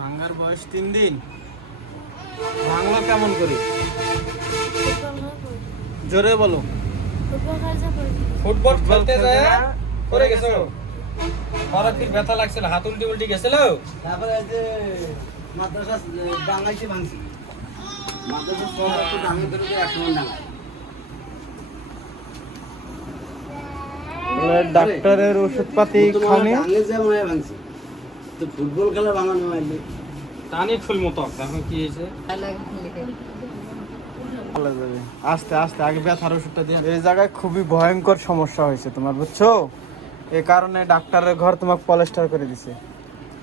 ভাঙার বয়স 3 দিন। ভাঙলো কেমন করে? জোরে বলো। ফুটবল খেলতে যায় পড়ে গেছো। পরে ফির ব্যথা লাগছিল, হাত উল্টি উল্টি গেছিল। তারপরে এই যে মাদ্রাসা ডাঙাইতে ভাঙছি। মাদ্রাসা সব একটু ডাঙাই ধরে একসময় ডাঙাই। ডাক্তারের ওষুধপাতি খাওনি? ডাঙে যে মনে ভাঙছি। তো ফুটবল খেলা ভাঙানো হয়নি। টানি ফুল মতো এখন কি হয়েছে? চলে যাবে আস্তে আস্তে, আগে ব্যথার ওষুধটা দিয়ে। এই জায়গায় খুবই ভয়ঙ্কর সমস্যা হয়েছে তোমার, বুঝছো? এই কারণে ডাক্তারের ঘর তোমাকে পলেস্টার করে দিছে,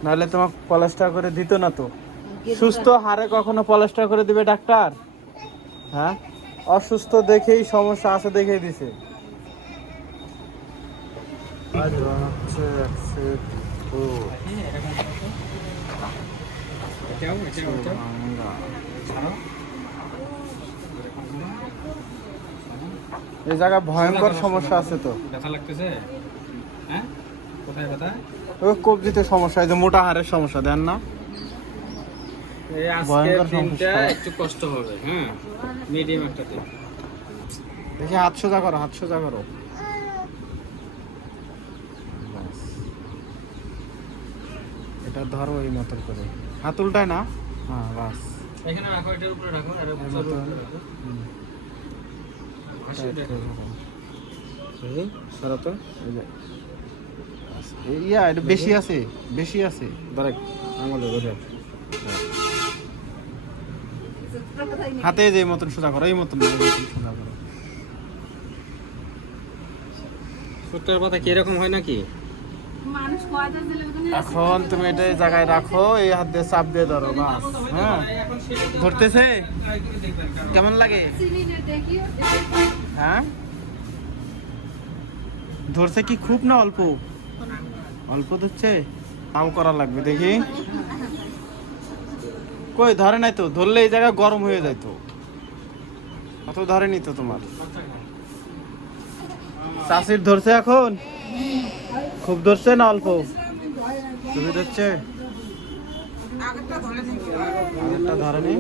নাহলে তোমাকে পলেস্টার করে দিত না তো। সুস্থ হাড়ে কখনো পলেস্টার করে দিবে ডাক্তার? হ্যাঁ, অসুস্থ দেখেই সমস্যা আছে দেখেই দিছে। এই জায়গায় ভয়ঙ্কর সমস্যা আছে তো। ব্যথা লাগতেছে? হ্যাঁ, কোথায় ব্যথা? ওই কবজিতে সমস্যা, এই যে মোটা হাড়ের সমস্যা, দেন না? এই আজকে ভয়ঙ্কর দিনটা সমস্যা। একটু কষ্ট হবে। হ্যাঁ, মিডিয়াম একটা দিন। দেখি হাত সোজা করো, হাত সোজা করো। ব্যাস। এটা ধরো এই মতন করে, হাত উল্টায় না। হ্যাঁ, বাস। এখানে রাখো, এটার উপরে রাখো, আর এই উপরে মতন। রাখো। হুম। হাসি এটা দেখো। একটু ধরো। এই, সরো তো। এই যে। বাস। ইয়া, এটা বেশি আছে, বেশি আছে। ধরে আঙুলে ধরে। হাতে যে এই মতন সোজা করো, এই মতন না, এই মতন সোজা করো। ফুটটার পাতা কি এরকম হয় নাকি? এখন তুমি এটা এই জায়গায় রাখো, এই হাত দিয়ে চাপ দিয়ে ধরো, বাস। হ্যাঁ, ধরতেছে? কেমন লাগে? হ্যাঁ, ধরছে কি খুব না অল্প? অল্প ধরছে, তাও করা লাগবে। দেখি কই, ধরে নাই তো। ধরলে এই জায়গা গরম হয়ে যায় তো, অত ধরেনি তো তোমার। চাষির ধরছে এখন? খুব ধরছে না অল্প? তুমি ধরছে? আগেরটা ধরেনি।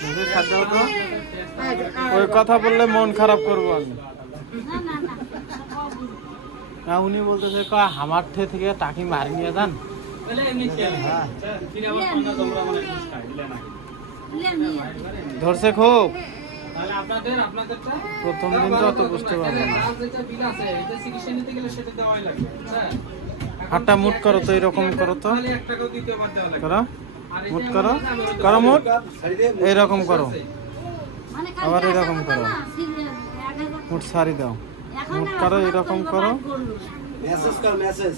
দেখি খাদ্য হতো। ওই কথা বললে মন খারাপ করবো আমি। না, উনি বলতেছে আমার থেকে টাকি মারি নিয়ে যান। হ্যাঁ, ধরছে খুব। তাহলে আপনাদেরটা প্রথম দিন তো অত বুঝতে পারবো না। যেটা বিল আছে এটা চিকিৎসা নিতে গেলে সেটা দেওয়াই লাগবে, বুঝছেন? হাতটা মুট করো তো, এরকম করো তো, তাহলে 1 টাকাও দ্বিতীয়বার দেওয়া লাগবে। করো, মুট করো, করো মুট, এইরকম করো, আবার এরকম করো, মুট সারি দাও, মুট করো, এরকম করো, মেসেজ কর, মেসেজ।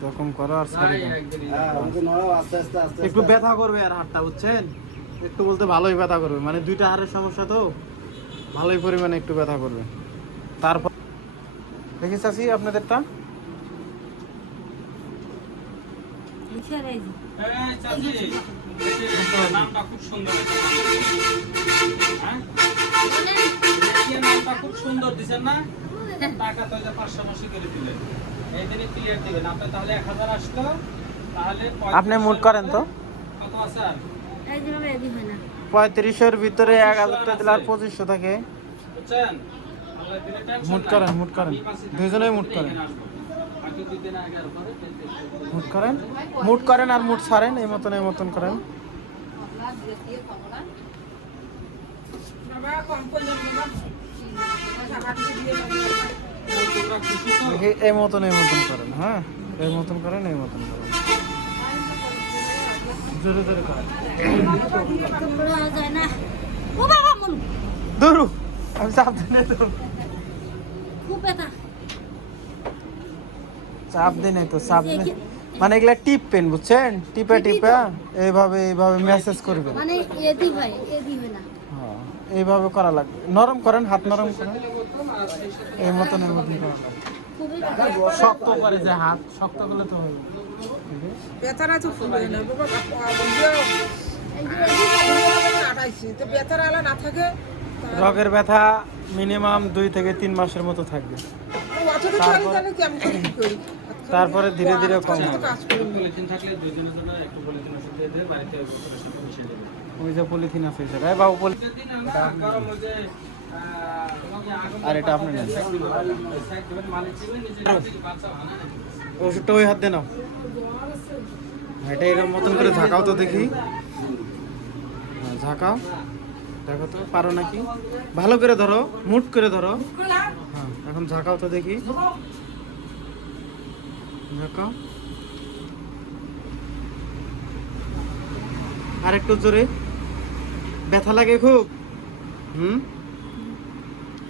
এরকম করো আর সারি দাও। হ্যাঁ, আমাকে নড়াও আস্তে আস্তে আস্তে। একটু ব্যথা করবে আর হাতটা, বুঝছেন? একটু বলতে ভালোই ব্যথা করবে, মানে দুইটা হাড়ের সমস্যা তো, ভালোই পরিমাণে একটু ব্যথা করবে। তারপর দেখি চাচি আপনাদেরটা। এই চাচি, নামটা খুব সুন্দর। হ্যাঁ? এই নামটা খুব সুন্দর দিছেন না? টাকা তো যে 500 মাসে করে দিলেন। এই দিনে ক্লিয়ার দিবেন। আপনি তাহলে 1000 আসলো, তাহলে আপনি মুট করেন তো। কত আছে আর? 3500-এর ভিতরে 1000টা দিলে আর 2500 থাকে। বুঝছেন? আল্লাহ দিলে টেনশন মুট নাই। করেন, মুট করেন, আমি পাশে থাকি। দুইজনেই মুট করেন। বাকি 2 দিন আগে আর পরে মুট করেন, মুট করেন আর মুট ছাড়েন, এই মতন করেন। দেখি এই মতন করেন। হ্যাঁ, এই মতন করেন, এই মতন করেন, জোরে জোরে করেন। ধরু, আমি চাপ দিই নাই তো, চাপ দিই নাই তো, চাপ দিই। মানে এগুলা টিপ পেন, বুঝছেন? টিপে টিপে এইভাবে মেসেজ করবেন। হ্যাঁ, এইভাবে করা লাগবে। নরম করেন, হাত নরম করেন, এই মতন করা লাগবে। শক্ত করে যে হাত, শক্ত করলে তো হবে। বেচারা তো ফুলবে না বাবা, বেচারা এলা না থাকে। রগের ব্যথা মিনিমাম 2 থেকে 3 মাসের মতো থাকবে। অথচ তো আমি জানি কেমন করে কি করি। তারপরে ধীরে ধীরে আজকাল কমে। তো কাজ করি না। পলিথিন থাকলে দুজনের জন্য একটু পলিথিন ওষুধ দিয়ে দিয়ে বাড়িতে ওষুধের সাথে মিশিয়ে দেবে। ওই যে পলিথিন আছে ওই জায়গায় বাবু যদি না না গরম ওই যে আর এটা আপনি নেন। সাইড দেবেন মালিক দিবেন নিজে থেকে বাচ্চা ভালো না। ওষুধটা ওই হাত দিয়ে নাও। এটা এরকম মতন করে ঝাঁকাও তো দেখি। হ্যাঁ, ঝাঁকাও, দেখো তো পারো নাকি। ভালো করে ধরো, মুট করে ধরো। হ্যাঁ, এখন ঝাঁকাও তো দেখি। ঝাঁকাও আর একটু জোরে। ব্যথা লাগে খুব? হুম।